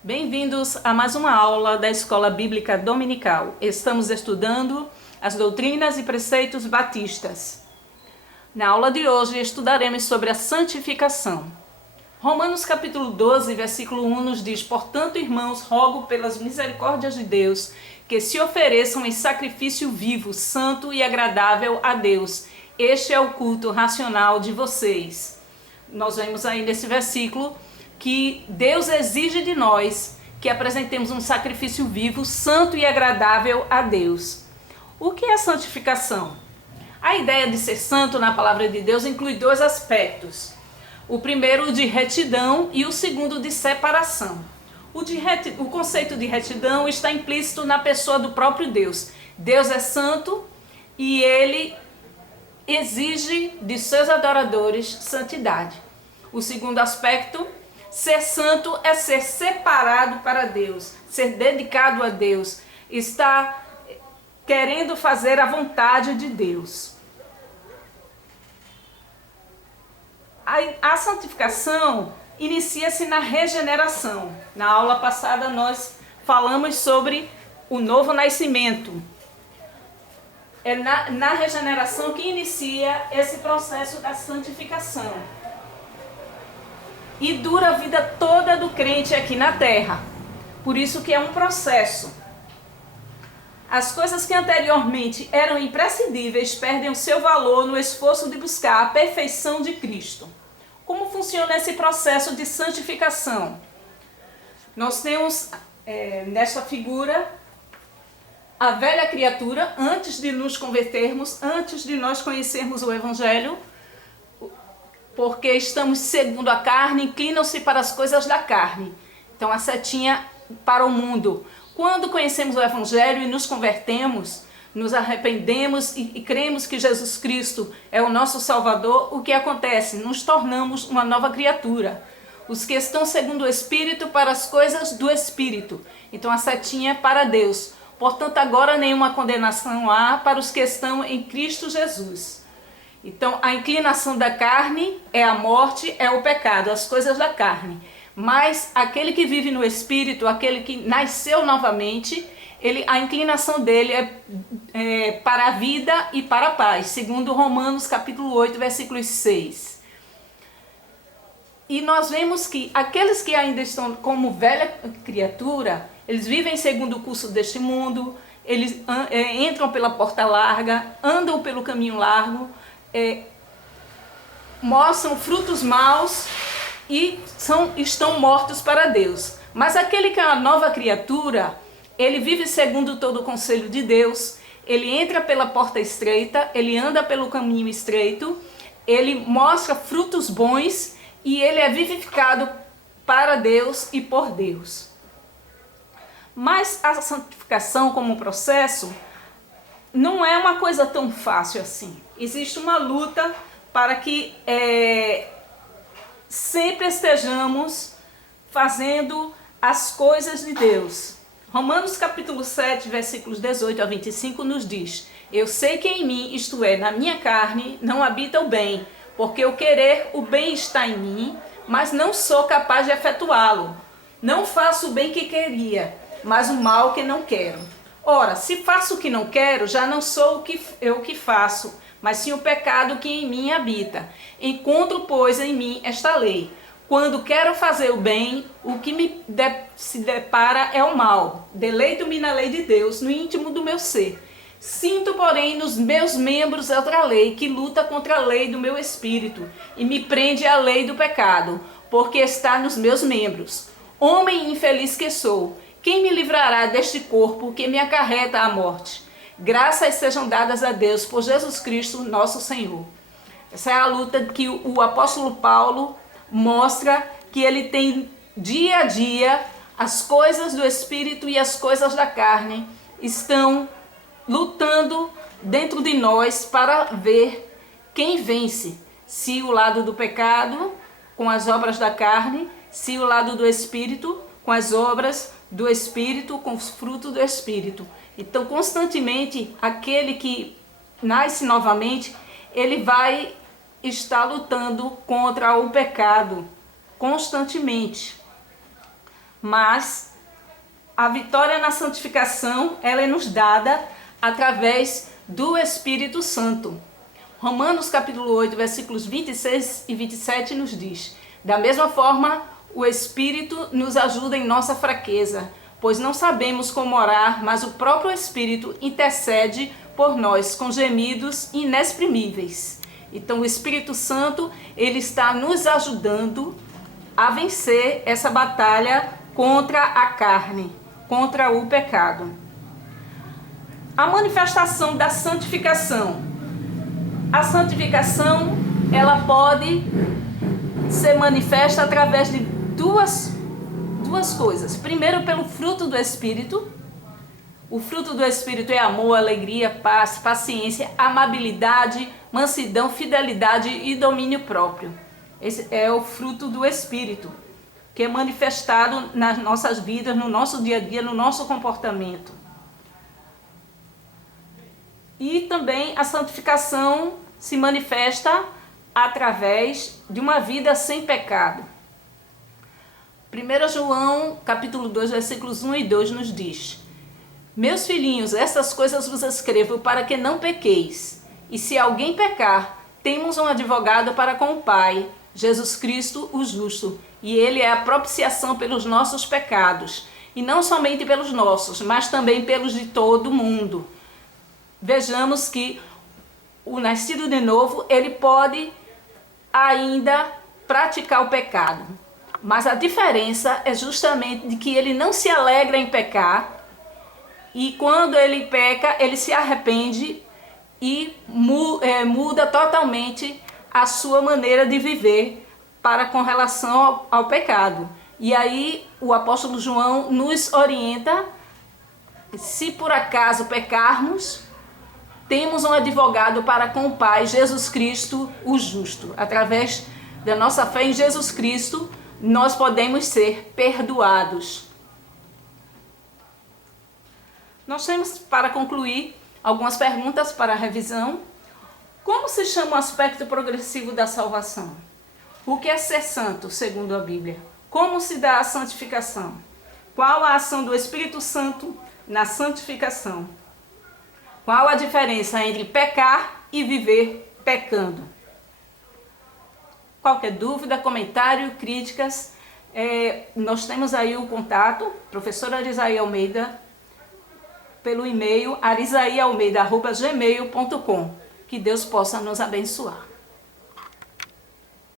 Bem-vindos a mais uma aula da Escola Bíblica Dominical. Estamos estudando as doutrinas e preceitos batistas. Na aula de hoje estudaremos sobre a santificação. Romanos capítulo 12, versículo 1 nos diz: Portanto, irmãos, rogo pelas misericórdias de Deus que se ofereçam em sacrifício vivo, santo e agradável a Deus. Este é o culto racional de vocês. Nós vemos aí nesse versículo que Deus exige de nós que apresentemos um sacrifício vivo, santo e agradável a Deus. O que é santificação? A ideia de ser santo na palavra de Deus inclui dois aspectos. O primeiro, o de retidão, e o segundo, de separação. O conceito de retidão está implícito na pessoa do próprio Deus. Deus é santo e Ele exige de seus adoradores santidade. O segundo aspecto, ser santo, é ser separado para Deus, ser dedicado a Deus, estar querendo fazer a vontade de Deus. A santificação inicia-se na regeneração. Na aula passada nós falamos sobre o novo nascimento. É na regeneração que inicia esse processo da santificação. E dura a vida toda do crente aqui na terra. Por isso que é um processo. As coisas que anteriormente eram imprescindíveis perdem o seu valor no esforço de buscar a perfeição de Cristo. Como funciona esse processo de santificação? Nós temos nesta figura a velha criatura, antes de nos convertermos, antes de nós conhecermos o Evangelho, porque estamos segundo a carne, inclinam-se para as coisas da carne. Então a setinha para o mundo. Quando conhecemos o Evangelho e nos convertemos, nos arrependemos e cremos que Jesus Cristo é o nosso Salvador, o que acontece? Nos tornamos uma nova criatura. Os que estão segundo o Espírito para as coisas do Espírito. Então a setinha é para Deus. Portanto, agora nenhuma condenação há para os que estão em Cristo Jesus. Então, a inclinação da carne é a morte, é o pecado, as coisas da carne. Mas aquele que vive no Espírito, aquele que nasceu novamente, a inclinação dele é para a vida e para a paz, segundo Romanos capítulo 8, versículo 6. E nós vemos que aqueles que ainda estão como velha criatura, eles vivem segundo o curso deste mundo, eles entram pela porta larga, andam pelo caminho largo, mostram frutos maus e estão mortos para Deus. Mas aquele que é uma nova criatura, ele vive segundo todo o conselho de Deus, ele entra pela porta estreita, ele anda pelo caminho estreito, ele mostra frutos bons e ele é vivificado para Deus e por Deus. Mas a santificação como processo não é uma coisa tão fácil assim. Existe uma luta para que sempre estejamos fazendo as coisas de Deus. Romanos capítulo 7, versículos 18 a 25 nos diz: Eu sei que em mim, isto é, na minha carne, não habita o bem, porque o querer o bem está em mim, mas não sou capaz de efetuá-lo. Não faço o bem que queria, mas o mal que não quero. Ora, se faço o que não quero, já não sou o que faço, mas sim o pecado que em mim habita. Encontro, pois, em mim esta lei. Quando quero fazer o bem, o que se depara é o mal. Deleito-me na lei de Deus, no íntimo do meu ser. Sinto, porém, nos meus membros outra lei, que luta contra a lei do meu espírito, e me prende à lei do pecado, porque está nos meus membros. Homem infeliz que sou, quem me livrará deste corpo que me acarreta à morte? Graças sejam dadas a Deus por Jesus Cristo, nosso Senhor. Essa é a luta que o apóstolo Paulo mostra, que ele tem dia a dia. As coisas do Espírito e as coisas da carne estão lutando dentro de nós para ver quem vence. Se o lado do pecado, com as obras da carne, se o lado do Espírito, com as obras do Espírito, com os frutos do Espírito. Então, constantemente, aquele que nasce novamente, ele vai estar lutando contra o pecado, constantemente. mas a vitória na santificação, ela é nos dada através do Espírito Santo. Romanos capítulo 8, versículos 26 e 27 nos diz: da mesma forma, o Espírito nos ajuda em nossa fraqueza, pois não sabemos como orar, mas o próprio Espírito intercede por nós com gemidos inexprimíveis. Então o Espírito Santo, ele está nos ajudando a vencer essa batalha contra a carne, contra o pecado. A manifestação da santificação. A santificação, ela pode ser manifesta através de duas coisas. Primeiro, pelo fruto do Espírito. O fruto do Espírito é amor, alegria, paz, paciência, amabilidade, mansidão, fidelidade e domínio próprio. Esse é o fruto do Espírito, que é manifestado nas nossas vidas, no nosso dia a dia, no nosso comportamento. E também a santificação se manifesta através de uma vida sem pecado. 1 João, capítulo 2, versículos 1 e 2 nos diz: meus filhinhos, essas coisas vos escrevo para que não pequeis. E se alguém pecar, temos um advogado para com o Pai, Jesus Cristo, o justo. E ele é a propiciação pelos nossos pecados. E não somente pelos nossos, mas também pelos de todo mundo. Vejamos que o nascido de novo, ele pode ainda praticar o pecado. Mas a diferença é justamente de que ele não se alegra em pecar. E quando ele peca, ele se arrepende e muda totalmente a sua maneira de viver para com relação ao pecado. E aí o apóstolo João nos orienta: se por acaso pecarmos, temos um advogado para com o Pai, Jesus Cristo, o justo. Através da nossa fé em Jesus Cristo, nós podemos ser perdoados. Nós temos, para concluir, algumas perguntas para a revisão. Como se chama o aspecto progressivo da salvação? O que é ser santo, segundo a Bíblia? Como se dá a santificação? Qual a ação do Espírito Santo na santificação? Qual a diferença entre pecar e viver pecando? Qualquer dúvida, comentário, críticas, nós temos aí o contato, professora Arisaí Almeida, pelo e-mail arisaialmeida@gmail.com. Que Deus possa nos abençoar.